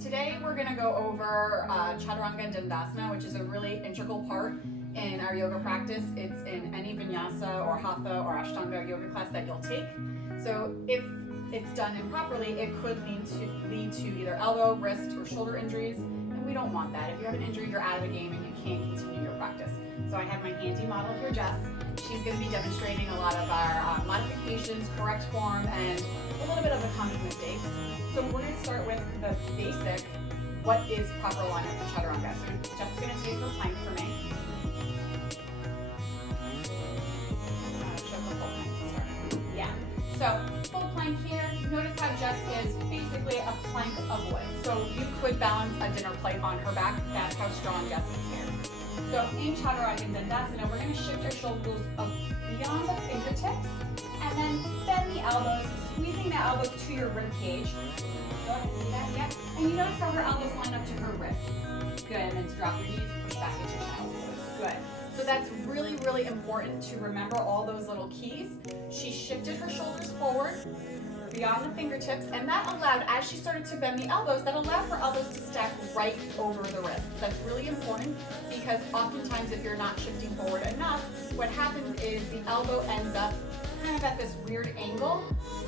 Today we're going to go over Chaturanga Dandasana, which is a really integral part in our yoga practice. It's in any vinyasa or hatha or ashtanga yoga class that you'll take. So if it's done improperly, it could lead to either elbow, wrist, or shoulder injuries, and we don't want that. If you have an injury, you're out of the game and you can't continue your practice. So I have my handy model here, Jess. She's going to be demonstrating a lot of our modifications, correct form, and a little bit of the common mistakes. So we're going to start with the basic, what is proper alignment for Chaturanga. So Jess is going to take her plank for me. Show the full plank to start. Yeah. So full plank here. Notice how Jess is basically a plank of wood. So you could balance a dinner plate on her back. That's how strong Jess is here. So in Chaturanga Dandasana, we're going to shift our shoulders up beyond the fingertips and then bend the elbows, squeezing the elbows to your rib cage. Go ahead and do that, yeah. And you notice how her elbows line up to her wrists. Good, and then drop your knees, push back into child's pose. Good. So that's really, really important to remember all those little keys. She shifted her shoulders forward beyond the fingertips, and that allowed, as she started to bend the elbows, that allowed her elbows to stack right over the wrist. That's really important because oftentimes if you're not shifting forward enough, what happens is the elbow ends up kind of at this weird angle,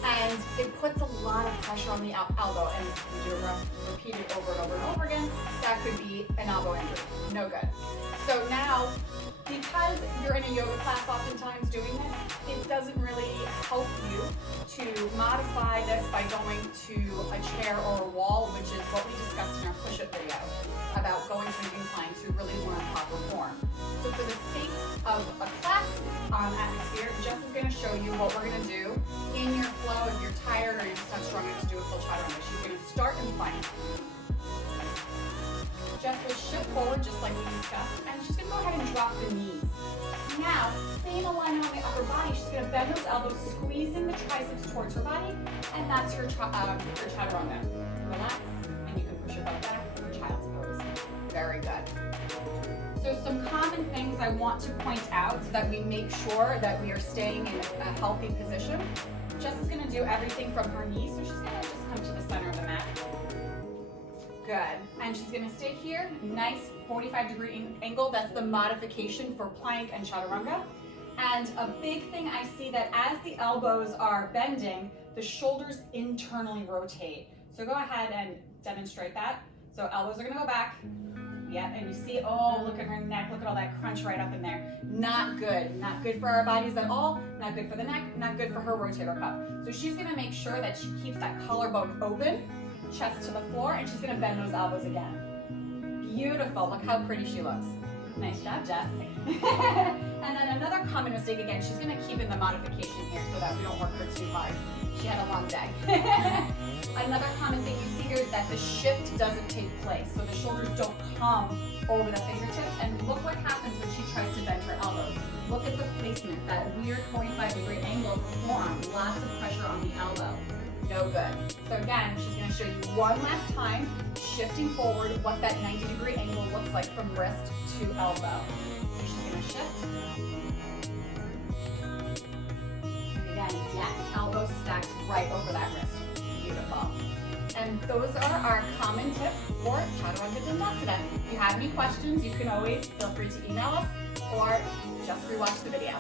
and it puts a lot of pressure on the elbow, and if you do repeat it over and over and over again, that could be an elbow injury. No good. So now, because you're in a yoga class oftentimes doing this, it doesn't really help you to modify this by going to a chair or a wall, which is what we discussed in our push-up video about going to an incline to really learn proper form. So for the sake of a class atmosphere, Jess is going to show you what we're going to do in your flow. If you're tired or you're just not strong enough to do a full chaturanga, she's going to start in plank. Jess will shift forward just like we discussed, and she's going to go ahead and drop the knees. Now, same alignment on the upper body, she's going to bend those elbows, squeezing the triceps towards her body, and that's her chaturanga. Relax, and you can push your butt back for child's pose. Very good. So some common things I want to point out so that we make sure that we are staying in a healthy position. Jess is going to do everything from her knees, so she's going to just come to the center of the mat. Good. And she's going to stay here. Nice 45-degree angle. That's the modification for plank and chaturanga. And a big thing I see that as the elbows are bending, the shoulders internally rotate. So go ahead and demonstrate that. So elbows are going to go back. Yeah, and you see, oh, look at her neck. Look at all that crunch right up in there. Not good. Not good for our bodies at all. Not good for the neck. Not good for her rotator cuff. So she's going to make sure that she keeps that collarbone open, chest to the floor, and she's going to bend those elbows again. Beautiful. Look how pretty she looks. Nice job, Jess. And then another common mistake, again, she's going to keep in the modification here so that we don't work her too hard. She had a long day. Another common thing you see here is that the shift doesn't take place. So the shoulders don't come over the fingertips. And look what happens when she tries to bend her elbows. Look at the placement, that weird 45-degree angle of the forearm. Lots of pressure on the elbow. No good. So again, she's going to show you one last time, shifting forward, what that 90-degree angle looks like from wrist to elbow. So she's going to shift. And again, yes, elbow stacked right over that wrist. Beautiful. And those are our common tips for Chaturanga Dandasana. If you have any questions, you can always feel free to email us or just rewatch the video.